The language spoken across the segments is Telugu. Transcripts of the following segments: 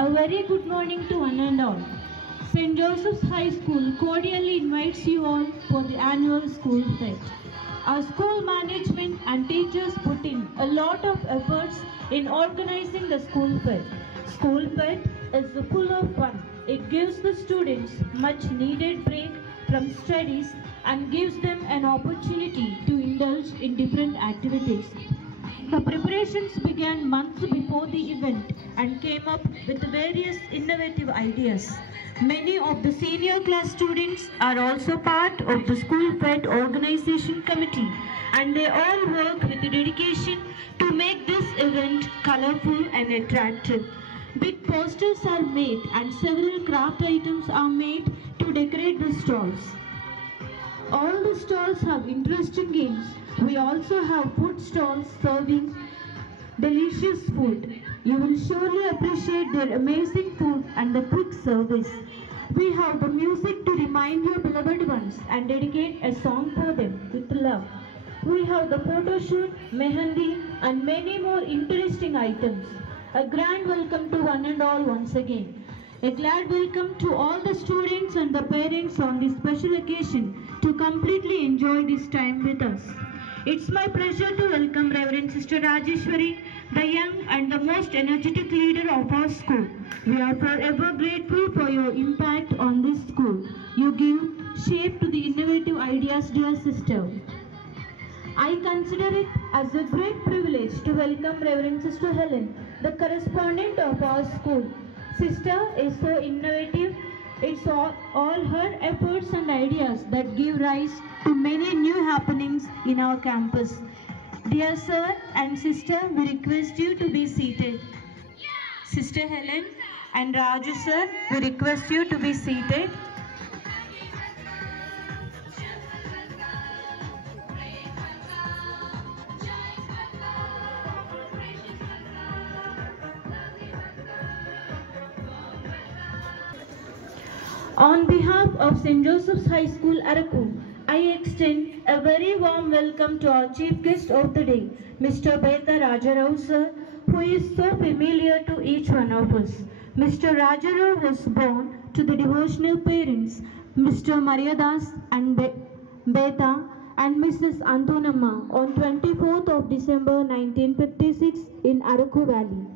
A very good morning to one and all. St. Joseph's High School cordially invites you all for the annual school fete. Our school management and teachers put in a lot of efforts in organizing the school fete. School fete is full of fun. It gives the students much needed break from studies and gives them an opportunity to indulge in different activities. The preparations began months before the event and came up with various innovative ideas. Many of the senior class students are also part of the school fete organization committee, and they all work with dedication to make this event colorful and attractive. Big posters are made and several craft items are made to decorate the stalls. All the stalls have interesting games. We also have food stalls serving delicious food. You will surely appreciate their amazing food and the quick service. We have the music to remind your beloved ones and dedicate a song for them with love. We have the photo shoot, mehendi and many more interesting items. A grand welcome to one and all once again. A glad welcome to all the students and the parents on this special occasion to completely enjoy this time with us. It's my pleasure to welcome Reverend Sister Rajeshwari, the young and the most energetic leader of our school. We are forever grateful for your impact on this school. You give shape to the innovative ideas, dear sister. I consider it as a great privilege to welcome Reverend Sister Helen, the correspondent of our school. Sister is so innovative. It's all her efforts and ideas that give rise to many new happenings in our campus. Dear sir and sister, we request you to be seated. Sister Helen and Raju sir, we request you to be seated. On behalf of St. Joseph's High School, Araku, I extend a very warm welcome to our chief guest of the day, Mr. Beta Rajarao sir, who is so familiar to each one of us. Mr. Rajarao was born to the devotional parents, Mr. Mariadas and Beta and Mrs. Antonamma on 24th of December 1956 in Araku Valley.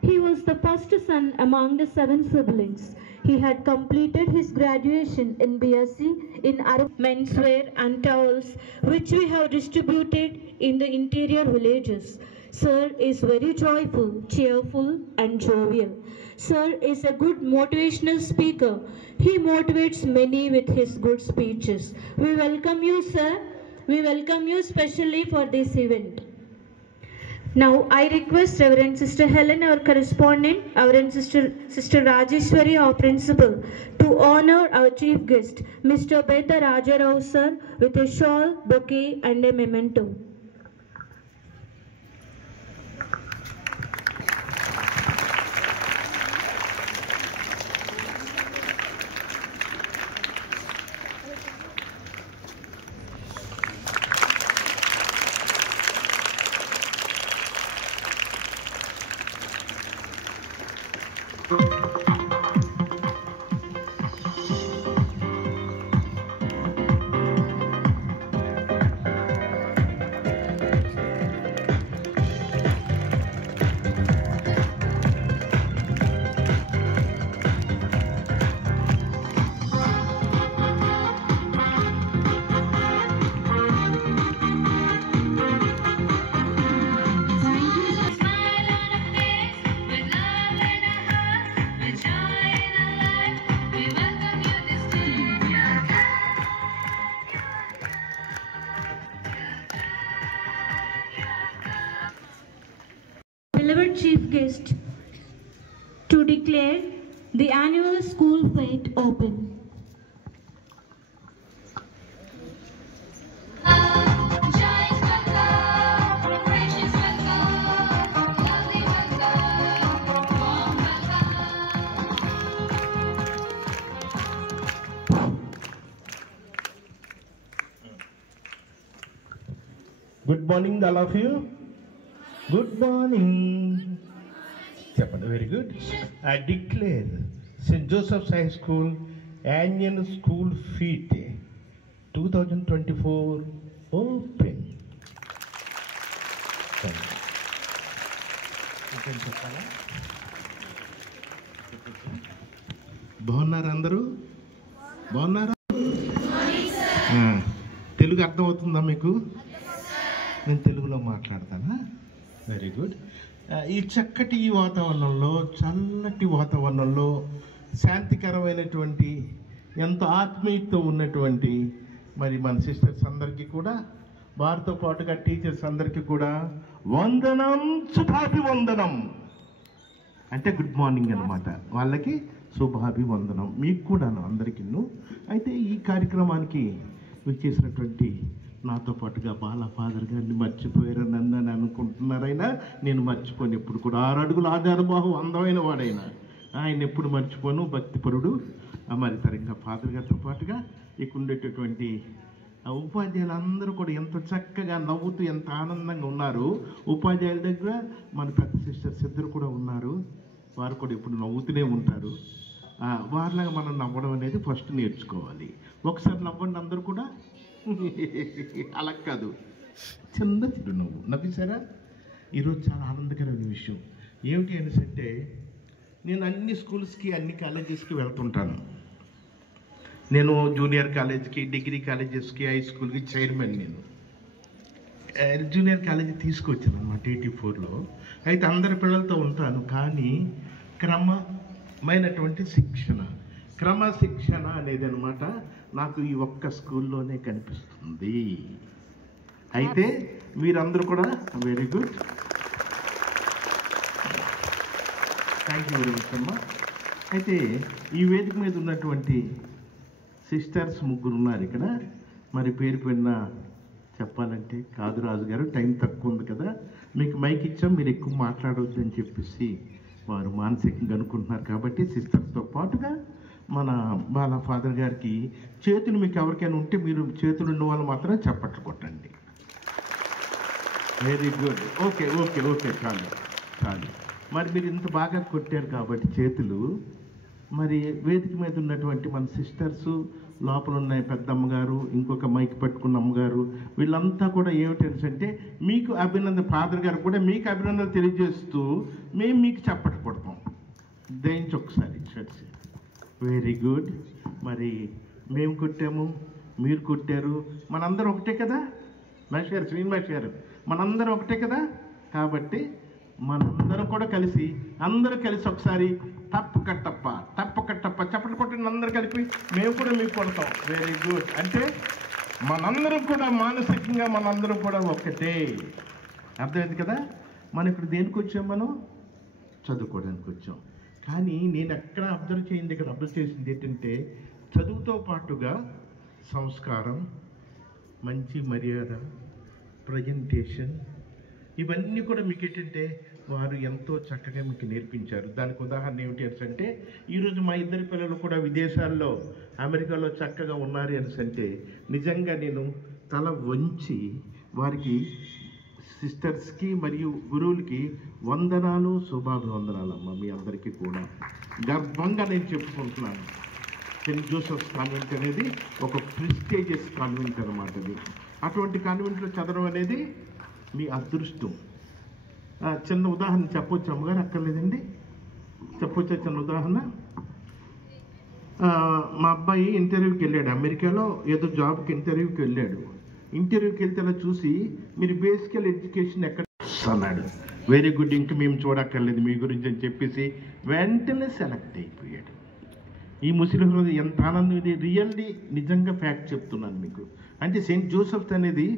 He was the first son among the 7 siblings. He had completed his graduation in BSc in menswear and towels, which we have distributed in the interior villages. Sir is very joyful, cheerful and jovial. Sir is a good motivational speaker. He motivates many with his good speeches. We welcome you, sir. We welcome you specially for this event. Now I request Reverend Sister Helen, our correspondent, Reverend Sister Rajeshwari, our principal, to honor our chief guest, Mr. Beta Rajarao sir, with a shawl, bouquet and a memento. Beloved chief guest, to declare the annual school fete open. Good morning, all of you. Good morning. Very good. I declare St. Joseph's High School Annual School Fete 2024 open. బాగున్నారా అందరూ? బాగున్నారా? తెలుగు అర్థమవుతుందా మీకు? నేను తెలుగులో మాట్లాడతానా? Very good. ఈ చక్కటి వాతావరణంలో, చల్లటి వాతావరణంలో, శాంతికరమైనటువంటి, ఎంతో ఆత్మీయతతో ఉన్నటువంటి మరి మన సిస్టర్స్ అందరికీ కూడా, వారితో పాటుగా టీచర్స్ అందరికీ కూడా వందనం, శుభాభివందనం. అంటే గుడ్ మార్నింగ్ అన్నమాట. వాళ్ళకి శుభాభివందనం, మీకు కూడా అందరికీ. అయితే ఈ కార్యక్రమానికి వచ్చేసినటువంటి నాతో పాటుగా బాల ఫాదర్ గారిని మర్చిపోయారని అని అనుకుంటున్నారైనా, నేను మర్చిపోను ఎప్పుడు కూడా. 6 అడుగుల ఆధారబాహు, అందమైన వాడైనా ఆయన ఎప్పుడు మర్చిపోను, భక్తిపరుడు. మరి తరంగా ఫాదర్ గారితో పాటుగా ఇక్కడ ఉండేటటువంటి ఉపాధ్యాయులందరూ కూడా ఎంత చక్కగా నవ్వుతూ, ఎంత ఆనందంగా ఉన్నారు. ఉపాధ్యాయుల దగ్గర మన పెద్ద సిస్టర్స్ ఇద్దరు కూడా ఉన్నారు. వారు కూడా ఇప్పుడు నవ్వుతూనే ఉంటారు. వారిలాగా మనం నవ్వడం అనేది ఫస్ట్ నేర్చుకోవాలి. ఒకసారి నవ్వండి అందరూ కూడా. అలా కాదు, చిన్న చిరునవ్వు నవ్వేశారా? ఈరోజు చాలా ఆనందకరమైన విషయం ఏమిటి అనేసి, నేను అన్ని స్కూల్స్కి, అన్ని కాలేజెస్కి వెళ్తుంటాను. నేను జూనియర్ కాలేజ్కి, డిగ్రీ కాలేజెస్కి, హై స్కూల్కి చైర్మన్. నేను జూనియర్ కాలేజీ తీసుకొచ్చాను అన్నమాట 84లో. అయితే అందరి పిల్లలతో ఉంటాను, కానీ క్రమమైనటువంటి శిక్షణ, క్రమశిక్షణ అనేది అనమాట నాకు ఈ ఒక్క స్కూల్లోనే కనిపిస్తుంది. అయితే మీరందరూ కూడా very good, thank you very much అమ్మా. అయితే ఈ వేదిక మీద ఉన్నటువంటి సిస్టర్స్ 3 ఉన్నారు ఇక్కడ. మరి పేరు పెన్న చెప్పాలంటే కాదురాజు గారు, టైం తక్కువ ఉంది కదా, మీకు మైక్ ఇచ్చాం, మీరు ఎక్కువ మాట్లాడవద్దు అని చెప్పేసి వారు మానసికంగా అనుకుంటున్నారు. కాబట్టి సిస్టర్స్తో పాటుగా మన బాల ఫాదర్ గారికి చేతులు, మీకు ఎవరికైనా ఉంటే మీరు చేతులు ఉన్న వాళ్ళు మాత్రం చప్పట్లు కొట్టండి. Very good. Okay okay okay, చాలు చాలు. మరి మీరు ఇంత బాగా కొట్టారు కాబట్టి చేతులు, మరి వేదిక మీద ఉన్నటువంటి మన సిస్టర్సు, లోపల ఉన్న పెద్దమ్మగారు, ఇంకొక మైక్ పట్టుకున్న అమ్మగారు, వీళ్ళంతా కూడా ఏమిటంటే మీకు అభినందన, ఫాదర్ గారు కూడా మీకు అభినందనలు తెలియజేస్తూ మేము మీకు చప్పట్లు కొడతాం. దయించి ఒకసారి చర్చ. Very good. మరి మేము కొట్టాము, మీరు కొట్టారు, మనందరం ఒకటే కదా మాస్టర్, శ్రీనివాస్ గారు, మనందరం ఒకటే కదా. కాబట్టి మనందరం కూడా కలిసి, అందరూ కలిసి ఒకసారి తప్పకట్టప్ప తప్పకట్టప్ప చప్పట్లు కొట్టండి అందరూ కలిపి. మేము కూడా మీకు కొడతాం. Very good. అంటే మనందరం కూడా మానసికంగా మనందరం కూడా ఒక్కటే. అర్థమైంది కదా. మనం ఇక్కడ దేనికి వచ్చాం? మనం చదువుకోవడానికి వచ్చాం. కానీ నేను ఎక్కడ అబ్జర్వ్ చేసింది ఏంటంటే, చదువుతో పాటుగా సంస్కారం, మంచి మర్యాద, ప్రజెంటేషన్, ఇవన్నీ కూడా మీకు ఏంటంటే వారు ఎంతో చక్కగా మీకు నేర్పించారు. దానికి ఉదాహరణ ఏమిటి అంటే, ఈరోజు మా ఇద్దరు పిల్లలు కూడా విదేశాల్లో, అమెరికాలో చక్కగా ఉన్నారు అంటే నిజంగా నేను తల వంచి వారికి, సిస్టర్స్కి మరియు గురువులకి వందనాలు, శుభాభివందనాలమ్మ. మీ అందరికీ కూడా గర్వంగా నేను చెప్పుకుంటున్నాను. సెయింట్ జోసెఫ్స్ కాన్వెంట్ అనేది ఒక ప్రెస్టీజియస్ కాన్వెంట్ అన్నమాట. అది అటువంటి కాన్వెంట్లో చదవడం అనేది మీ అదృష్టం. చిన్న ఉదాహరణ చెప్పొచ్చు అమ్మగారు? అక్కర్లేదండి, చెప్పొచ్చా చిన్న ఉదాహరణ? మా అబ్బాయి ఇంటర్వ్యూకి వెళ్ళాడు, అమెరికాలో ఏదో జాబ్కి ఇంటర్వ్యూకి వెళ్ళాడు. ఇంటర్వ్యూకి వెళ్తే అలా చూసి, మీరు బేసికల్ ఎడ్యుకేషన్ ఎక్కడ అన్నాడు. వెరీ గుడ్, ఇంక మేము చూడక్కర్లేదు మీ గురించి అని చెప్పేసి వెంటనే సెలెక్ట్ అయిపోయాడు. ఈ ముస్లిం హృదయం ఎంత ఆనందం! ఇది రియల్లీ నిజంగా ఫ్యాక్ట్ చెప్తున్నాను మీకు. అంటే సెయింట్ జోసెఫ్స్ అనేది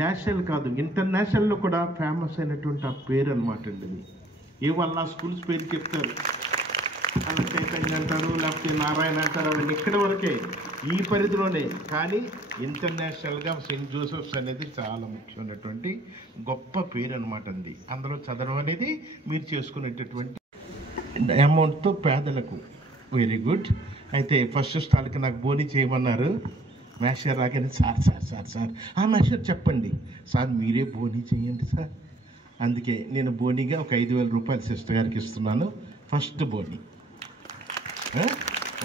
నేషనల్ కాదు, ఇంటర్నేషనల్లో కూడా ఫేమస్ అయినటువంటి ఆ పేరు అనమాట అండి. అది ఏ వాళ్ళ స్కూల్స్ పేరు చెప్తారు, అలా చైతన్య అంటారు, లేకపోతే నారాయణ అంటారు, అవన్నీ ఇక్కడ వరకే, ఈ పరిధిలోనే. కానీ ఇంటర్నేషనల్గా సెయింట్ జోసెఫ్స్ అనేది చాలా ముఖ్యమైనటువంటి గొప్ప పేరు అనమాట అండి. అందులో చదవడం అనేది మీరు చేసుకునేటటువంటి అమౌంట్తో పేదలకు. Very good. అయితే ఫస్ట్ స్టాల్కి నాకు బోని చేయమన్నారు. మేషర్ రాగానే సార్ సార్ సార్ సార్ మేషర్ చెప్పండి సార్, మీరే బోని చేయండి సార్. అందుకే నేను బోనీగా ఒక 5,000 రూపాయలు సిస్టర్ గారికి ఇస్తున్నాను, first Boney.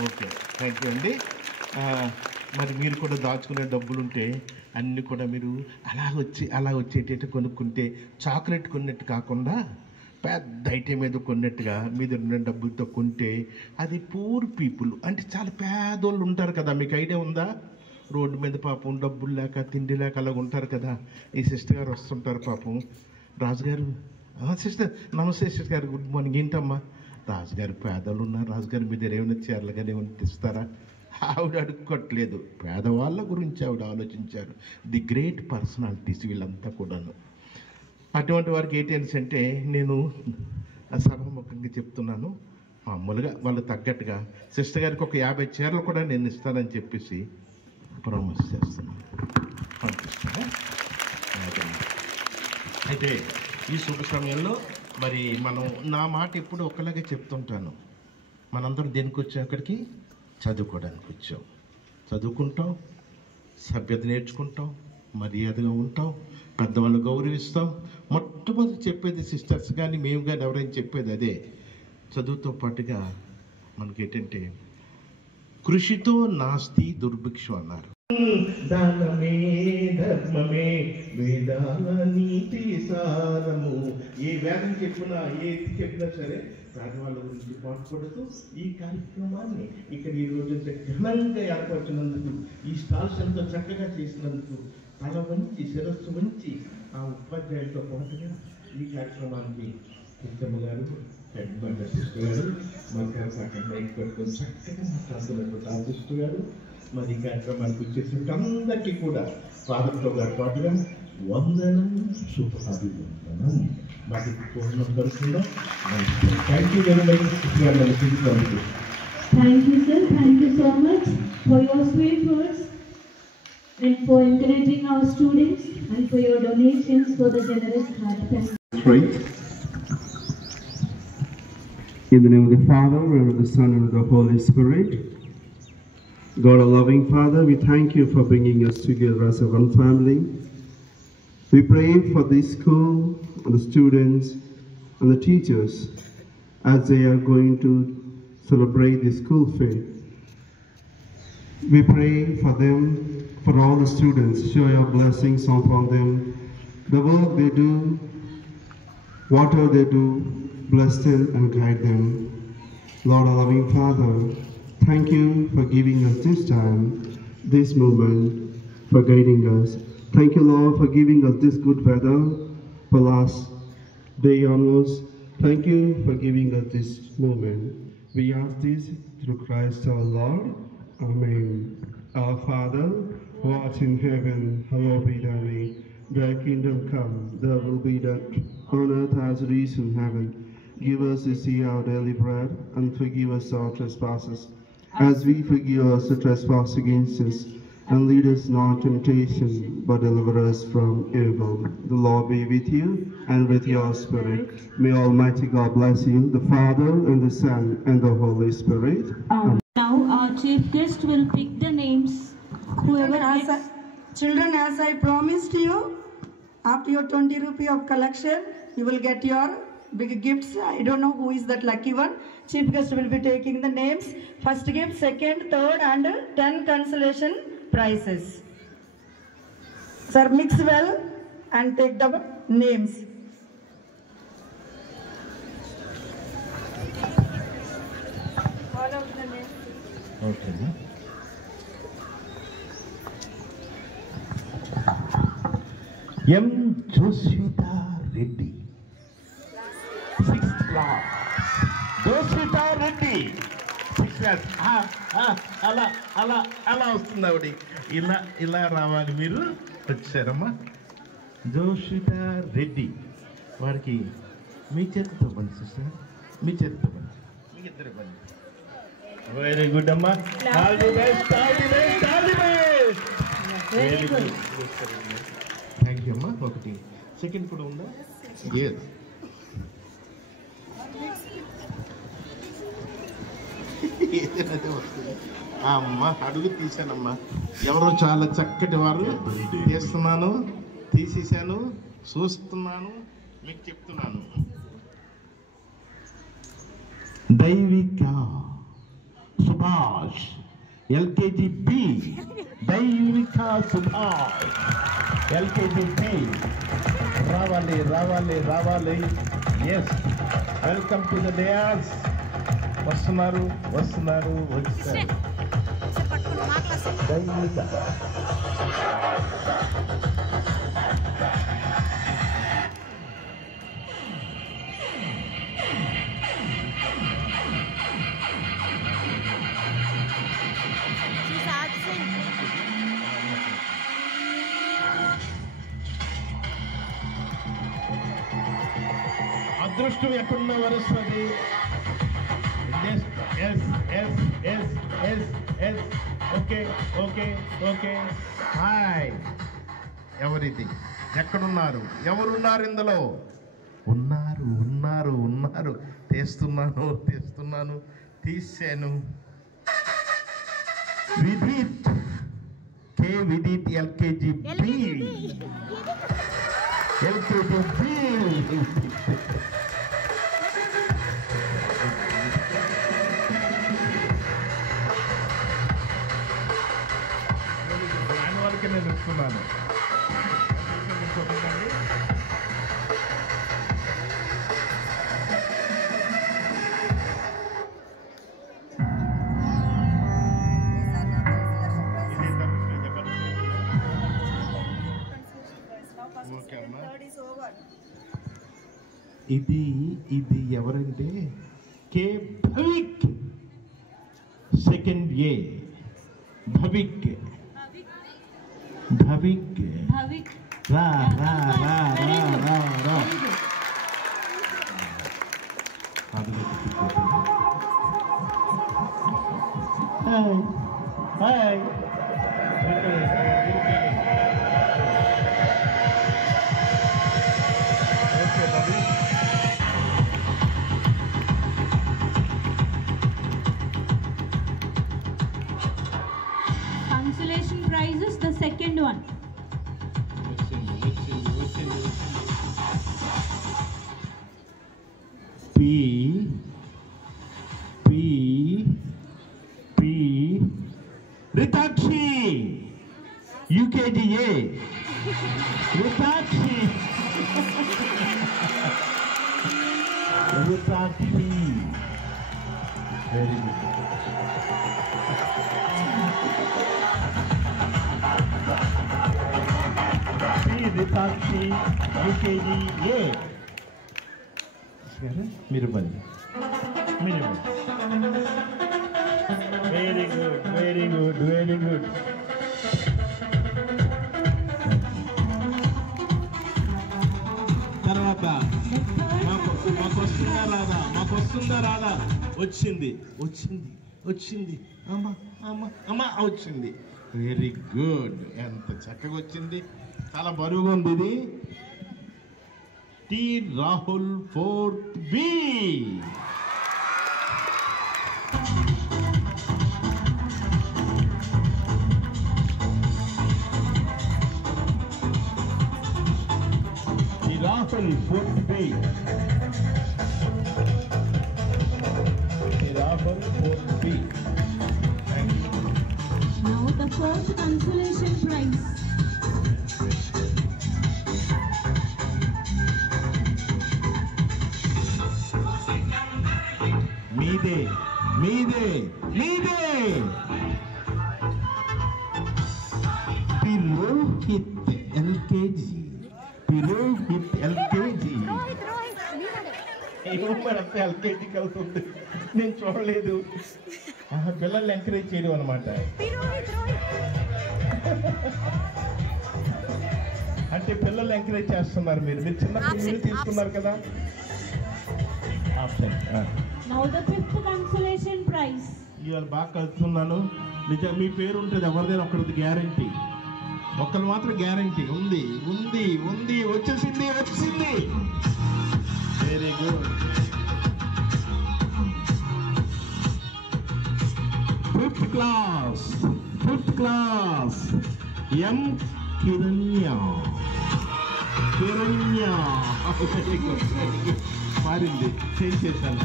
Okay, thank you అండి. మరి మీరు కూడా దాచుకునే డబ్బులు ఉంటే అన్నీ కూడా మీరు అలా వచ్చేటట్టు కొనుక్కుంటే, చాక్లెట్ కొన్నట్టు కాకుండా పెద్ద ఐటెం ఏదో కొన్నట్టుగా మీ దగ్గర ఉన్న డబ్బులతో కొంటే, అది పూర్ పీపుల్ అంటే చాలా పేదోళ్ళు ఉంటారు కదా, మీకు ఐడియా ఉందా? రోడ్డు మీద పాపం డబ్బులు లేక, తిండి లేక అలాగ ఉంటారు కదా. ఈ సిస్టర్ గారు వస్తుంటారు పాపం. రాజుగారు, సిస్టర్ నమస్తే సిస్టర్ గారు, గుడ్ మార్నింగ్. ఏంటమ్మా? రాజుగారు పేదలు ఉన్నారు, రాజుగారు మీ దగ్గర ఏమైనా చీరలు కానీ ఏమైనా తెస్తారా? ఆవిడ అడుక్కోట్లేదు, పేదవాళ్ళ గురించి ఆవిడ ఆలోచించారు. ది గ్రేట్ పర్సనాలిటీస్ వీళ్ళంతా కూడాను. అటువంటి వారికి ఏంటంటే అంటే నేను సభాముఖంగా చెప్తున్నాను, మామూలుగా వాళ్ళు తగ్గట్టుగా సిస్టర్ గారికి ఒక 50 చీరలు కూడా నేను ఇస్తానని చెప్పేసి ప్రామిస్ చేస్తున్నాను. పంపిస్తాను. అయితే ఈ శుభ సమయంలో మరి మనం, నా మాట ఎప్పుడు ఒకలాగే చెప్తుంటాను, మనందరం దేనికి వచ్చాం? అక్కడికి చదువుకోవడానికి వచ్చాం. చదువుకుంటాం, సభ్యత నేర్చుకుంటాం, మర్యాదగా ఉంటాం, పెద్దవాళ్ళు గౌరవిస్తాం. మొట్టమొదటి చెప్పేది సిస్టర్స్ కానీ మేము కానీ ఎవరైనా చెప్పేది అదే. చదువుతో పాటుగా మనకేంటంటే కృషితో నాస్తి దుర్భిక్షం అన్నారు. దానమే ధర్మమే వేదాల నీతి సారము. ఏ వేదం చెప్పినా, ఏది చెప్పినా సరే పేదవాళ్ళ గురించి పాటుపడుతూ ఈ కార్యక్రమాన్ని ఇక్కడ ఈ రోజు ఘనంగా ఏర్పరిచినందుకు, ఈ స్టాల్స్ ఎంతో చక్కగా చేసినందుకు తల వంచి, శిరస్సు వంచి ఆ ఉపాధ్యాయులతో పాటుగా ఈ కార్యక్రమానికి కృష్ణమ్మ గారు, హెడ్ మాస్టర్ సిస్టర్ గారు, మరి పక్కన మైక్ పెట్టుకొని చక్కగా మాట్లాడుతున్నటువంటి ఆ సిస్టర్ గారు, మరి ఈ కార్యక్రమానికి వచ్చేసినట్టు అందరికీ కూడా ఫాదర్తో గారి పాటుగా వందనం, శుభాభివందనం. వాటికి పూర్ణం కలుసుకుందాం. Thank you very much sister గారు. Thank you, sir. Thank you so much for your sweet words and for encouraging our students and for your donations for the generous heart. Right. In the name of the Father, and of the Son, and of the Holy Spirit. God, our loving Father, we thank you for bringing us together as a one family. We pray for this school, and the students, and the teachers as they are going to celebrate the school fair. We pray for them, for all the students. Show your blessings upon them. The work they do, whatever they do, bless them and guide them. Lord, our loving Father, thank you for giving us this time, this moment, for guiding us. Thank you, Lord, for giving us this good weather for last day onwards. Thank you for giving us this moment. We ask this through Christ our Lord. Amen. Our Father, who art in heaven, hallowed be thy name. Thy kingdom come, thy will be done on earth as it is in heaven. Give us this day our daily bread, and forgive us our trespasses, as we forgive those who trespass against us. And lead us not into temptation, but deliver us from evil. The Lord be with you, and with your spirit. May Almighty God bless you, the Father, and the Son, and the Holy Spirit. Now our chief guest will pick the names. Children, as I promised you, after your 20 rupee of collection, you will get your big gifts. I don't know who is that lucky one. Chief guest will be taking the names. First gift, second, third, and 10 consolation prizes. Sir, mix well and take the names. All of the names. Okay. M. Josvita Reddy, 6th class. Josvita Reddy, 6th class. అలా వస్తుంది ఆవిడ. ఇలా రావాలి, మీరు వచ్చారమ్మా. జోషిత రెడ్డి వారికి మీ చేతితో బండి సిస్టర్, మీ చేతితో బండి, మీ ఇద్దరు బండి. వెరీ గుడ్ అమ్మా. All the best, all the best, all the best. Very good. Thank you అమ్మా. ఒకటి సెకండ్ కూడా ఉందా? ఎస్. ఏదైతే వస్తుంది అమ్మ. అడుగు తీశానమ్మా. ఎవరో చాలా చక్కటి వారు. తీస్తున్నాను, తీసేసాను, చూస్తున్నాను, మీకు చెప్తున్నాను. దైవిక సుభాష్, ఎల్కేజీ బి. దైవిక సుభాష్, ఎల్కేజీ బి. రావాలి రావాలి రావాలి. Yes, welcome to the dais. వస్తున్నారు వస్తున్నారు వచ్చారు. దైవిక అదృష్టం ఎక్కడున్నా వరుస్తుంది. Okay okay okay. హాయ్, ఎవరిది? ఎక్కడున్నారు? ఎవరున్నారు ఇందులో? ఉన్నారు ఉన్నారు ఉన్నారు. తీస్తున్నాను తీస్తున్నాను, తీసాను. Vidit, K Vidit, LKG B. LKG B. నేను ఇస్తున్నాను. ఇది ఎవరంటే కే భవిక్, సెకండ్ ఏ. భవిక్ భవిక్ Bhavik. రా రా రా రా రా రా. Hi hi. Consolation prizes, the second one. P Ritakshi, UKGA. Ritakshi. Ritakshi. Very good. Ritakshi, UKGA. మీరు బండి, మీరు బండి. Very good very good very good. వచ్చింది వచ్చింది వచ్చింది అమ్మ అమ్మ అమ్మ వచ్చింది. Very good. ఎంత చక్కగా వచ్చింది. చాలా బరువుగా ఉంది ఇది. T Rahul 4th B. T Rahul 4th B. T Rahul 4th B. Thank you. Now the 4th consolation prize. మీదే మీదే మీదే. పిరోహిత్ LKG. పిరోహిత్ LKG. ఏమంటే LKG కలుస్తుంది. నేను చూడలేదు. పిల్లల్ని ఎంకరేజ్ చేయడం అనమాట. అంటే పిల్లల్ని ఎంకరేజ్ చేస్తున్నారు. మీరు చిన్నప్పుడు మీరు తీసుకున్నారు కదా. Now the 5th consolation prize. ఇవాళ బాగా కలుస్తున్నాను. నిజం మీ పేరు ఉంటుంది ఎవరిదైనా ఒకరిది గ్యారంటీ. ఒకరు మాత్రం గ్యారంటీ ఉంది ఉంది ఉంది. వచ్చేసింది వచ్చింది. Very good. 5th class M. Kiranya. మారింది, చేంజ్ చేశాను.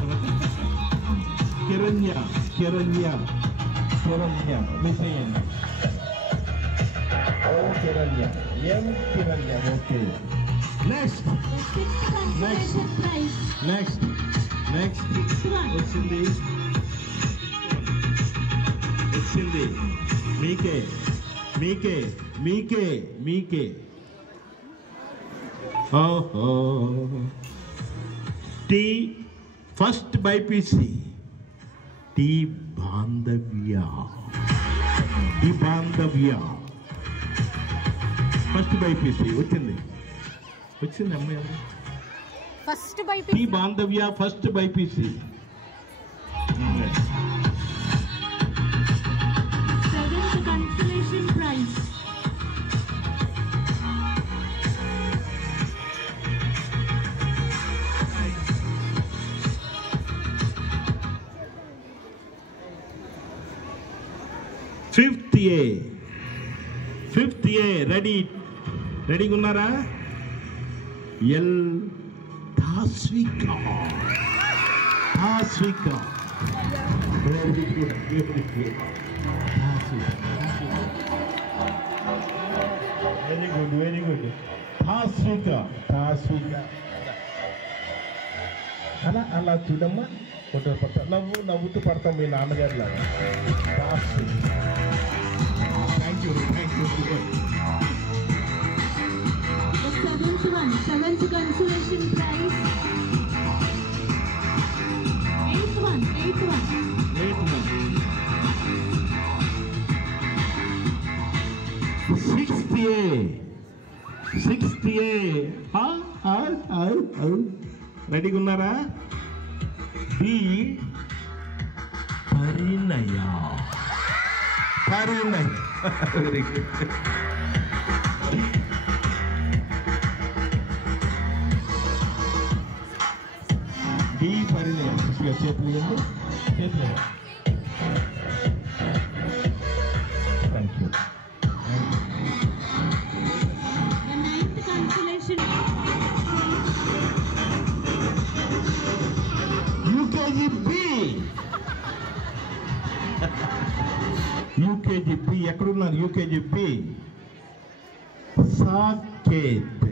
కిరణ్య కిరణ్య కిరణ్య విజయండి. ఓ Kiranya M Kiranya. Okay. Next next next next వచ్చింది వచ్చింది. మీకే మీకే మీకే మీకే. ఓహో. T first BiPC. T Bandhavya. T Bandhavya first BiPC వచ్చింది వచ్చింది. అమ్మాయి first BiPC. T Bandhavya first BiPC. 7th consolation prize. Fifth A రెడీగా ఉన్నారా? L Taswika. Very good very good. Very good very good. Taswika అలా అలా చూడమ్మా. ఫోటో పడతా. నవ్వుతూ పడతాం మీ నాన్నగారు లాగా. Thank you thank you. The 7th consolation prize. 8th one. 6th A. రెడీగా ఉన్నారా? B Parinaya. Very good. D Parinaya. చేతులు thank you. The 9th consolation. UKG B. ఎక్కడున్నారు UKG B? Saketh.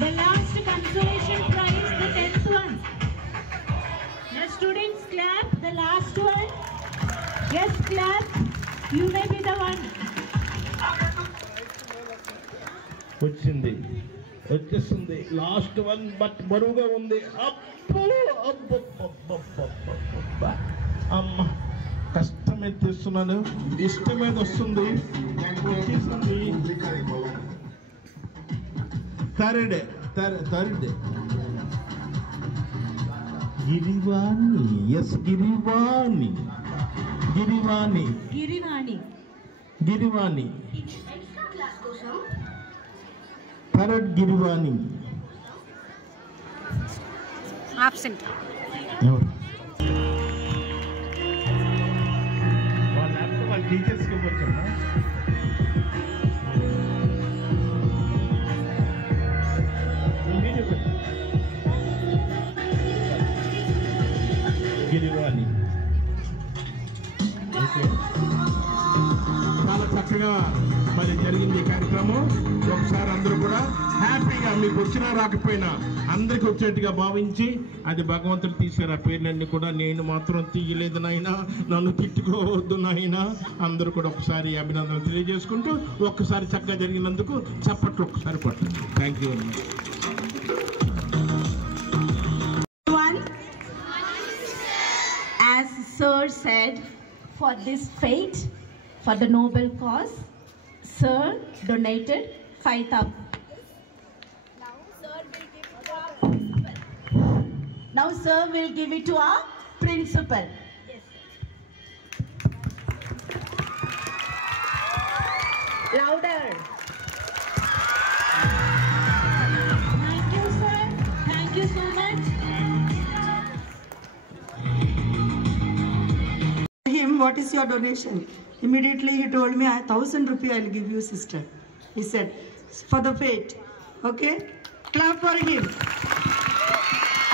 The last consolation prize, the 10th one. The students clap, the last one. Yes, clap. You may be the one. వచ్చేసింది లాస్ట్ వన్. బట్ బరువుగా ఉంది. అమ్మ మీద తెస్తున్నాను, ఇష్టం మీద వస్తుంది, వచ్చేసింది. థర్డ్ గిరివాణి. ఎస్, గిరివాణి. థర్డ్ గిరివాణి. ఆబ్సెంట్. వాళ్ళ టీచర్స్కి ఇవ్వచ్చమ్మా. గిరివాణి. చాలా చక్కగా మరి జరిగింది ఈ కార్యక్రమం. ఒకసారి అందరూ కూడా హ్యాపీగా మీకు వచ్చినా రాకపోయినా అందరికి వచ్చేట్టుగా భావించి అది భగవంతుడు తీశారు. ఆ పేర్లన్నీ కూడా నేను మాత్రం తీయలేదు నాయనా, నన్ను తిట్టుకోవద్దు నాయనా. అందరూ కూడా ఒకసారి అభినందనలు తెలియజేసుకుంటూ ఒక్కసారి చక్కగా జరిగినందుకు చప్పట్లు ఒక్కసారి పట్టండి. Thank you very much. As Sir said, for this fate, for the noble cause, Sir donated 5,000. Now Sir will give it to our principal. Yes. Louder. Thank you, sir. Thank you so much. Him, what is your donation? Immediately he told me, 1,000 rupees I'll give you, sister. He said, for the fate. Okay? Clap for him.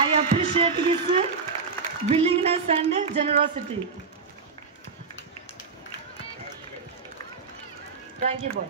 I appreciate his willingness and generosity. Thank you, boy.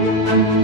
Thank you.